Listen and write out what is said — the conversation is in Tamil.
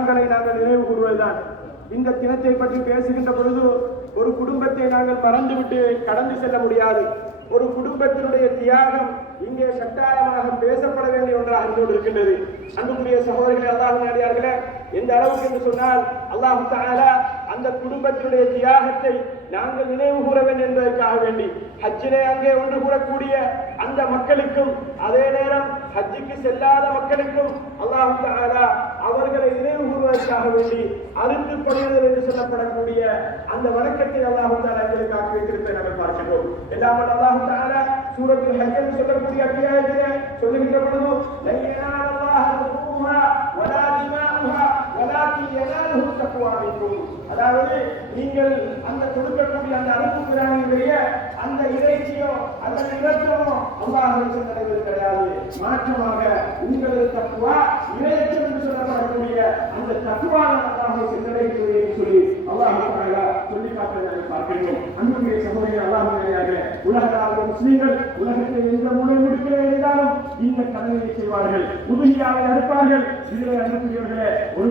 தியாகங்களை நாங்கள் நினைவு கூறுவதுதான். இந்த தினத்தை பற்றி பேசுகின்ற பொழுது ஒரு குடும்பத்தை நாங்கள் மறந்துவிட்டு கடந்து செல்ல முடியாது. ஒரு குடும்பத்தினுடைய தியாகம் இங்கே கட்டாயமாக பேசப்பட வேண்டிய ஒன்றாக இருந்து கொண்டிருக்கின்றது அன்புக்குரிய சகோதரர்களே அல்லாஹ் நாடியார்களே எந்த அளவுக்கு என்று சொன்னால் அல்லாஹு தஆலா அந்த குடும்பத்தினுடைய தியாகத்தை நாங்கள் நினைவு கூற வேண்டும் என்பதற்காக வேண்டி ஹஜ்ஜிலே அங்கே ஒன்று கூடக்கூடிய அந்த மக்களுக்கும் அதே நேரம் ஹஜ்ஜிக்கு செல்லாத மக்களுக்கும் அல்லாஹு தஆலா அவர்களை நினைவு கூறுவதற்காக வேண்டி அறுத்து பணியுதல் என்று சொல்லப்படக்கூடிய அந்த வணக்கத்தை அல்லாஹு தாலா எங்களுக்கு ஆக்கி வைத்திருப்பதை நாங்கள் பார்க்கிறோம் எல்லாம் வல்ல அல்லாஹு தஆலா சூரத்துல் ஹஜ் சொல்லக்கூடிய அத்தியாயத்திலே சொல்லுகின்ற பொழுது அதாவது நீங்கள் அந்த கொடுக்கக்கூடிய அந்த அறுப்பு பிராணியுடைய அந்த இறைச்சியோ அந்த இரத்தமோ அல்லாஹ் நடைபெறுவது கிடையாது. மாற்றமாக உங்களது தப்புவா இறைச்சம் என்று சொல்ல அந்த தக்குவான அல்லாஹை சென்றடைகிறது என்று சொல்லி அல்லாஹ் சொல்லி காட்டுவதை பார்க்கின்றோம். பார்க்கிறோம் அன்புக்குரிய சகோதரி அல்லாஹ் நிலையாக முஸ்லீம்கள் உலகத்தை எந்த மூலை முடுக்கிலே இருந்தாலும் இந்த கடமையை செய்வார்கள். உதவியாக இருப்பார்கள். இதில் அன்புக்குரியவர்களே ஒரு